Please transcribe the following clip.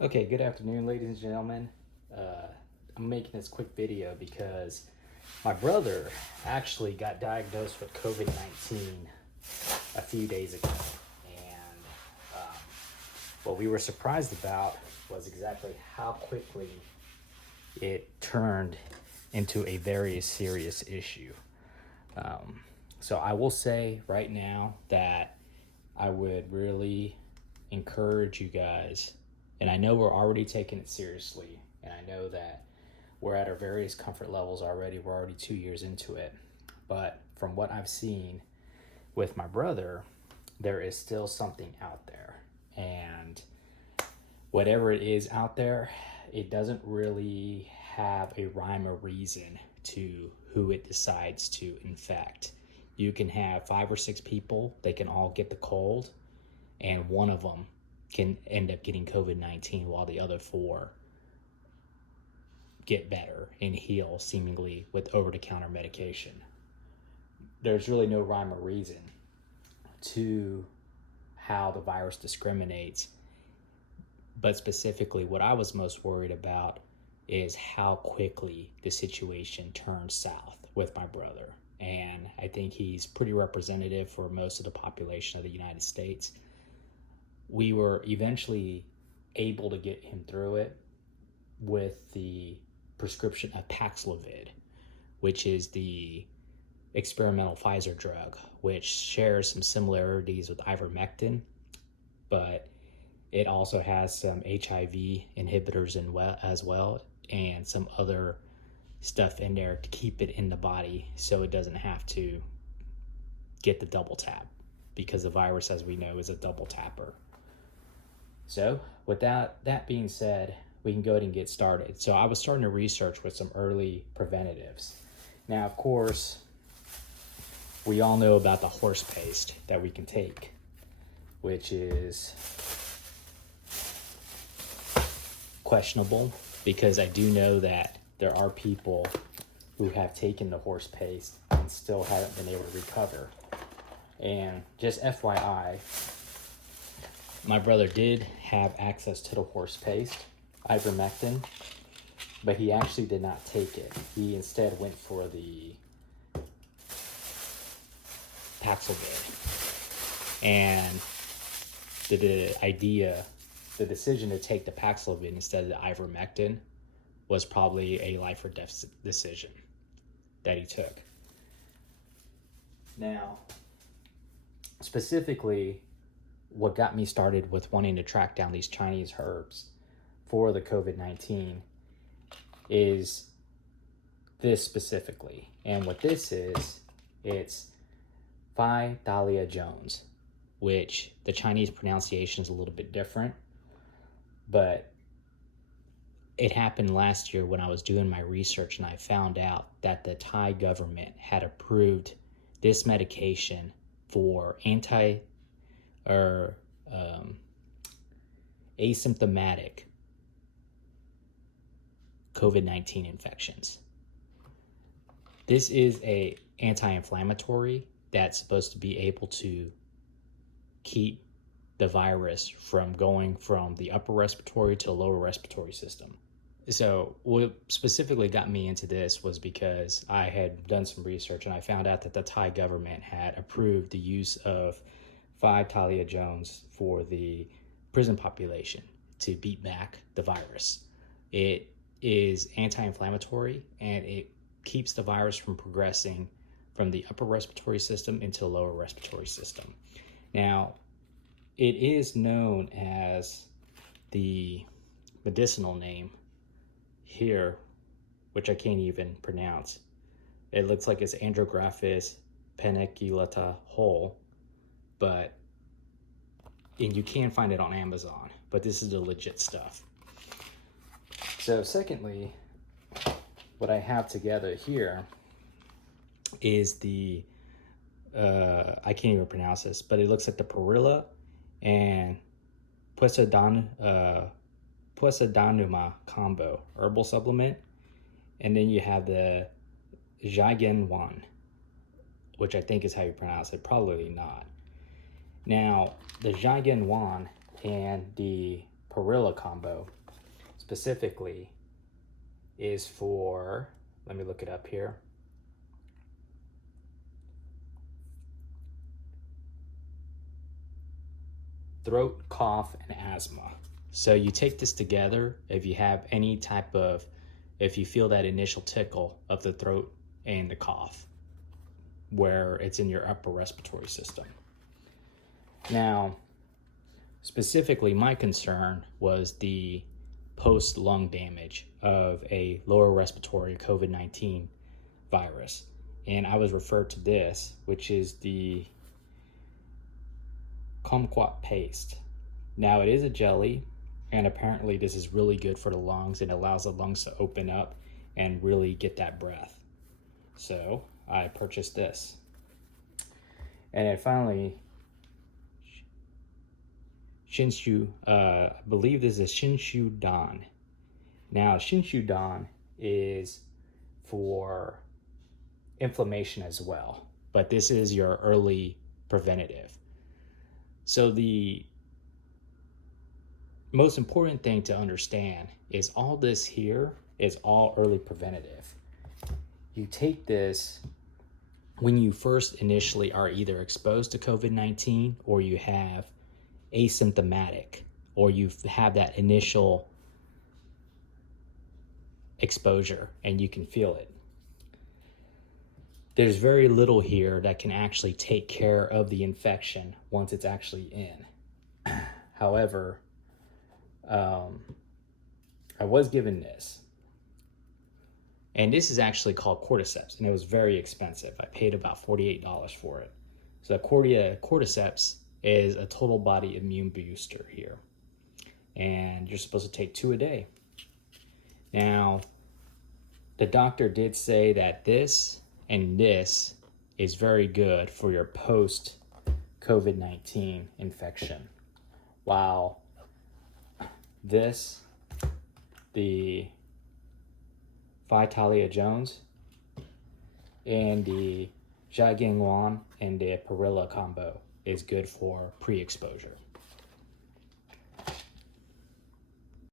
Okay, good afternoon, ladies and gentlemen. I'm making this quick video because my brother actually got diagnosed with COVID-19 a few days ago. And what we were surprised about was exactly how quickly it turned into a very serious issue. So I will say right now that I would really encourage you guys, and I know we're already taking it seriously, and I know that we're at our various comfort levels already. We're already 2 years into it. But from what I've seen with my brother, there is still something out there. And whatever it is out there, it doesn't really have a rhyme or reason to who it decides to infect. You can have 5 or 6 people, they can all get the cold, and one of them can end up getting COVID-19 while the other 4 get better and heal seemingly with over-the-counter medication. There's really no rhyme or reason to how the virus discriminates. But specifically, what I was most worried about is how quickly the situation turned south with my brother. And I think he's pretty representative for most of the population of the United States. We were eventually able to get him through it with the prescription of Paxlovid, which is the experimental Pfizer drug, which shares some similarities with ivermectin, but it also has some HIV inhibitors as well, and some other stuff in there to keep it in the body so it doesn't have to get the double tap, because the virus, as we know, is a double tapper. So with that being said, we can go ahead and get started. So I was starting to research with some early preventatives. Now, of course, we all know about the horse paste that we can take, which is questionable, because I do know that there are people who have taken the horse paste and still haven't been able to recover. And just FYI, my brother did have access to the horse paste, ivermectin, but he actually did not take it. He instead went for the Paxlovid. And the decision to take the Paxlovid instead of the ivermectin was probably a life or death decision that he took. Now, specifically, what got me started with wanting to track down these Chinese herbs for the COVID-19 is this specifically. And what this is, it's Phi Talia Jones, which the Chinese pronunciation is a little bit different, but it happened last year when I was doing my research, and I found out that the Thai government had approved this medication for asymptomatic COVID-19 infections. This is a anti-inflammatory that's supposed to be able to keep the virus from going from the upper respiratory to the lower respiratory system. So what specifically got me into this was because I had done some research and I found out that the Thai government had approved the use of 5 Talia Jones for the prison population to beat back the virus. It is anti-inflammatory, and it keeps the virus from progressing from the upper respiratory system into the lower respiratory system. Now, it is known as the medicinal name here, which I can't even pronounce. It looks like it's Andrographis Paniculata whole, and you can find it on Amazon, but this is the legit stuff. So secondly, what I have together here is the, I can't even pronounce this, but it looks like the Perilla and Peucedanuma combo herbal supplement. And then you have the Geng, which I think is how you pronounce it, probably not. Now, the Geng and the Perilla Perilla combo specifically is for, let me look it up here. Throat, cough, and asthma. So you take this together if you have any type of, if you feel that initial tickle of the throat and the cough, where it's in your upper respiratory system. Now, specifically, my concern was the post-lung damage of a lower respiratory COVID-19 virus. And I was referred to this, which is the kumquat paste. Now, it is a jelly, and apparently this is really good for the lungs and allows the lungs to open up and really get that breath. So I purchased this. And then finally, Shinshyue, I believe this is Shinshyue Dan. Now, Shinshyue Dan is for inflammation as well, but this is your early preventative. So the most important thing to understand is all this here is all early preventative. You take this when you first initially are either exposed to COVID-19 or you have asymptomatic, or you have that initial exposure and you can feel it. There's very little here that can actually take care of the infection once it's actually in. However, I was given this, and this is actually called Cordyceps, and it was very expensive. I paid about $48 for it. So Cordyceps is a total body immune booster here, and you're supposed to take 2 a day. Now, the doctor did say that this and this is very good for your post COVID-19 infection, while this, the Talia Jones, and the Geng and the Perilla combo is good for pre-exposure.